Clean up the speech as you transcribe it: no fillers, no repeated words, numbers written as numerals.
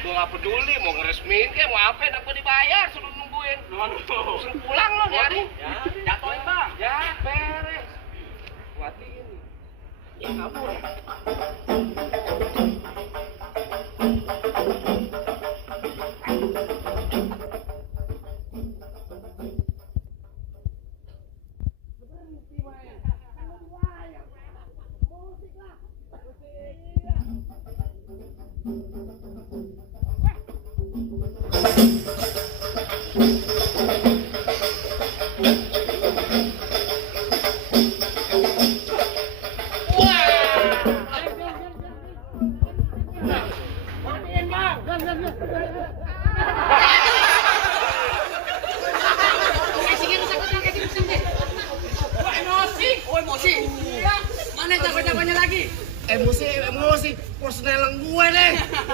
Gue gak peduli mau ngeresmiin kayak mau apa, aku dibayar suruh nungguin. Suruh pulang lo nyari. Ya, jatuhin bang. Ya beres. Kuatin. Ya kabur. Emosi. Mana jago-jagonya lagi? Emosi, personel gue deh.